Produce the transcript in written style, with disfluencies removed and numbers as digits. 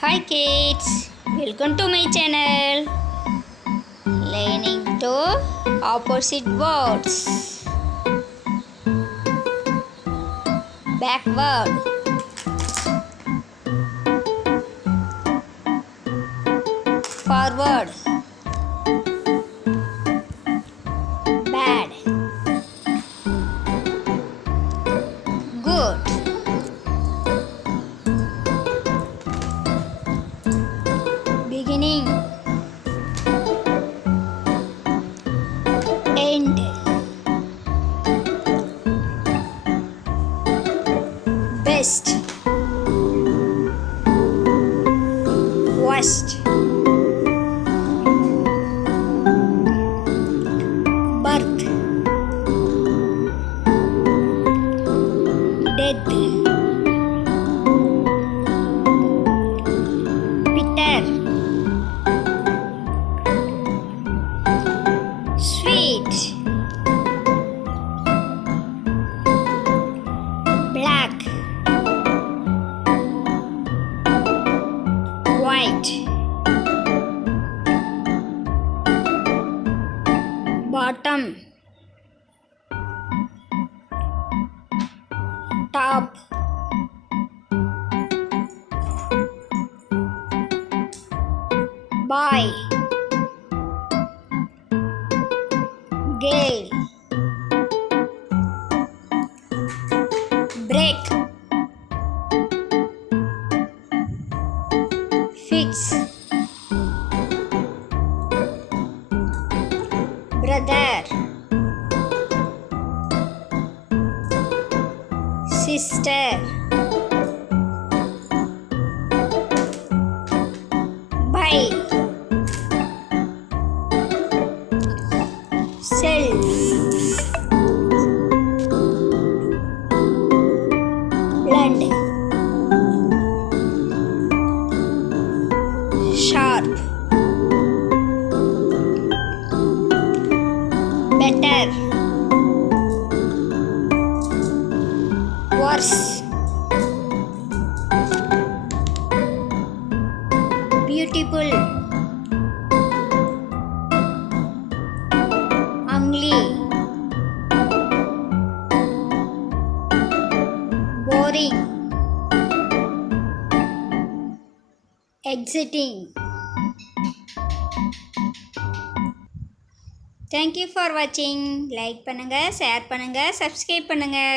Hi kids, welcome to my channel. Learning to opposite words. Backward. Forward. Bad. Good. Beginning. End. Best. Worst. Birth. Death. Bitter. Sweet. Black. White. Bottom. Top. Boy. Girl. Break. Fix. Brother. Sister. Buy. Sell. Blood. Sharp. Better. Worse. Beautiful. Ugly. Boring. Exiting. Thank you for watching. Like பண்ணுங்க, share பண்ணுங்க, subscribe பண்ணுங்க.